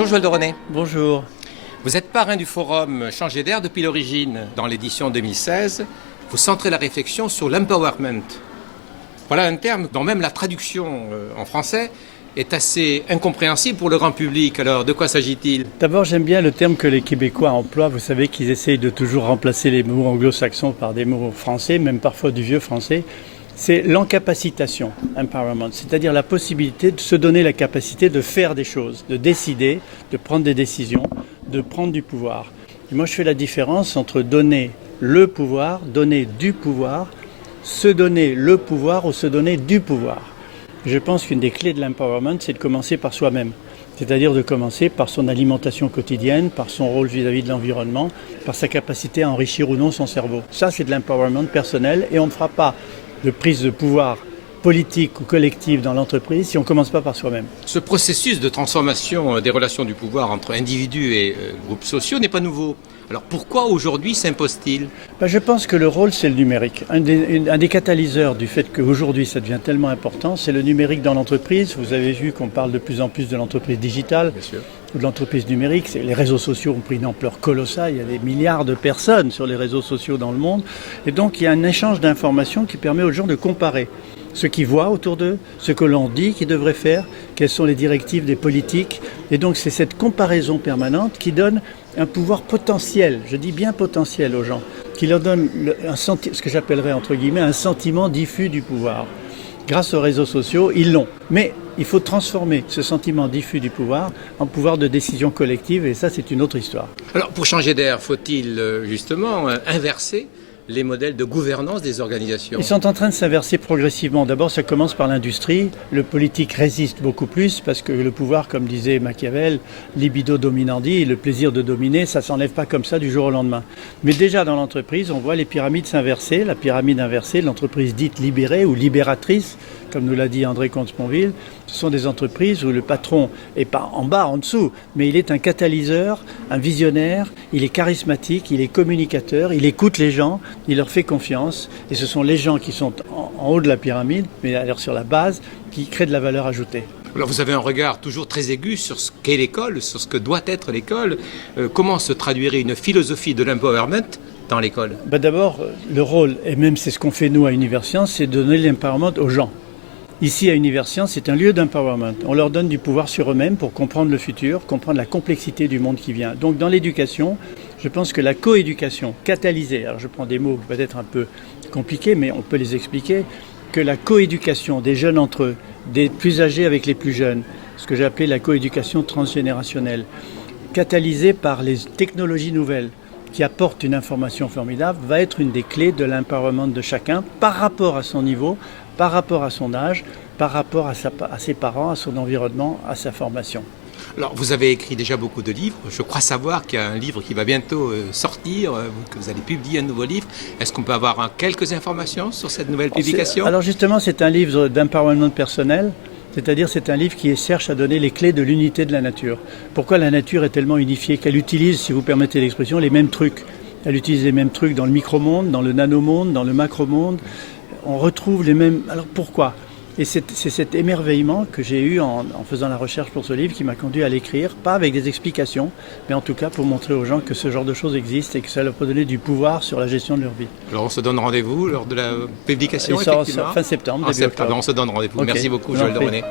Bonjour Joël de René. Bonjour. Vous êtes parrain du forum Changer d'air depuis l'origine. Dans l'édition 2016, vous centrez la réflexion sur l'empowerment. Voilà un terme dont même la traduction en français est assez incompréhensible pour le grand public. Alors, de quoi s'agit-il? D'abord, j'aime bien le terme que les Québécois emploient. Vous savez qu'ils essayent de toujours remplacer les mots anglo-saxons par des mots français, même parfois du vieux français. C'est l'encapacitation, empowerment, c'est-à-dire la possibilité de se donner la capacité de faire des choses, de décider, de prendre des décisions, de prendre du pouvoir. Et moi, je fais la différence entre donner le pouvoir, donner du pouvoir, se donner le pouvoir ou se donner du pouvoir. Je pense qu'une des clés de l'empowerment, c'est de commencer par soi-même. C'est-à-dire de commencer par son alimentation quotidienne, par son rôle vis-à-vis de l'environnement, par sa capacité à enrichir ou non son cerveau. Ça, c'est de l'empowerment personnel et on ne fera pas de prise de pouvoir politique ou collective dans l'entreprise si on ne commence pas par soi-même. Ce processus de transformation des relations du pouvoir entre individus et groupes sociaux n'est pas nouveau. Alors pourquoi aujourd'hui s'impose-t-il? Je pense que le rôle, c'est le numérique. Un des catalyseurs du fait qu'aujourd'hui ça devient tellement important, c'est le numérique dans l'entreprise. Vous avez vu qu'on parle de plus en plus de l'entreprise digitale ou de l'entreprise numérique. Les réseaux sociaux ont pris une ampleur colossale. Il y a des milliards de personnes sur les réseaux sociaux dans le monde. Et donc il y a un échange d'informations qui permet aux gens de comparer ce qu'ils voient autour d'eux, ce que l'on dit qu'ils devraient faire, quelles sont les directives des politiques. Et donc c'est cette comparaison permanente qui donne un pouvoir potentiel, je dis bien potentiel aux gens, qui leur donne ce que j'appellerais entre guillemets un sentiment diffus du pouvoir. Grâce aux réseaux sociaux, ils l'ont. Mais il faut transformer ce sentiment diffus du pouvoir en pouvoir de décision collective et ça c'est une autre histoire. Alors pour changer d'air, faut-il justement inverser les modèles de gouvernance des organisations? Ils sont en train de s'inverser progressivement. D'abord, ça commence par l'industrie. Le politique résiste beaucoup plus parce que le pouvoir, comme disait Machiavel, libido dominandi, le plaisir de dominer, ça ne s'enlève pas comme ça du jour au lendemain. Mais déjà dans l'entreprise, on voit les pyramides s'inverser. La pyramide inversée, l'entreprise dite libérée ou libératrice, comme nous l'a dit André Comte-Sponville, ce sont des entreprises où le patron n'est pas en bas, en dessous, mais il est un catalyseur, un visionnaire, il est charismatique, il est communicateur, il écoute les gens, il leur fait confiance. Et ce sont les gens qui sont en haut de la pyramide, mais alors sur la base, qui créent de la valeur ajoutée. Alors vous avez un regard toujours très aigu sur ce qu'est l'école, sur ce que doit être l'école. Comment se traduirait une philosophie de l'empowerment dans l'école? D'abord, le rôle, et même c'est ce qu'on fait nous à Universcience, c'est de donner l'empowerment aux gens. Ici, à Universcience, c'est un lieu d'empowerment. On leur donne du pouvoir sur eux-mêmes pour comprendre le futur, comprendre la complexité du monde qui vient. Donc, dans l'éducation, je pense que la coéducation catalysée, alors je prends des mots peut-être un peu compliqués, mais on peut les expliquer, que la coéducation des jeunes entre eux, des plus âgés avec les plus jeunes, ce que j'ai appelé la coéducation transgénérationnelle, catalysée par les technologies nouvelles, qui apporte une information formidable, va être une des clés de l'empowerment de chacun par rapport à son niveau, par rapport à son âge, par rapport à ses parents, à son environnement, à sa formation. Alors, vous avez écrit déjà beaucoup de livres. Je crois savoir qu'il y a un livre qui va bientôt sortir, que vous allez publier un nouveau livre. Est-ce qu'on peut avoir quelques informations sur cette nouvelle publication? Alors justement, c'est un livre d'empowerment personnel. C'est-à-dire c'est un livre qui cherche à donner les clés de l'unité de la nature. Pourquoi la nature est tellement unifiée qu'elle utilise, si vous permettez l'expression, les mêmes trucs. Elle utilise les mêmes trucs dans le micro-monde, dans le nano-monde, dans le macro-monde. On retrouve les mêmes... Alors pourquoi? Et c'est cet émerveillement que j'ai eu en faisant la recherche pour ce livre qui m'a conduit à l'écrire, pas avec des explications, mais en tout cas pour montrer aux gens que ce genre de choses existe et que ça leur peut donner du pouvoir sur la gestion de leur vie. Alors on se donne rendez-vous lors de la publication, effectivement. Fin septembre, début octobre. On se donne rendez-vous. Okay. Merci beaucoup, Joël de René.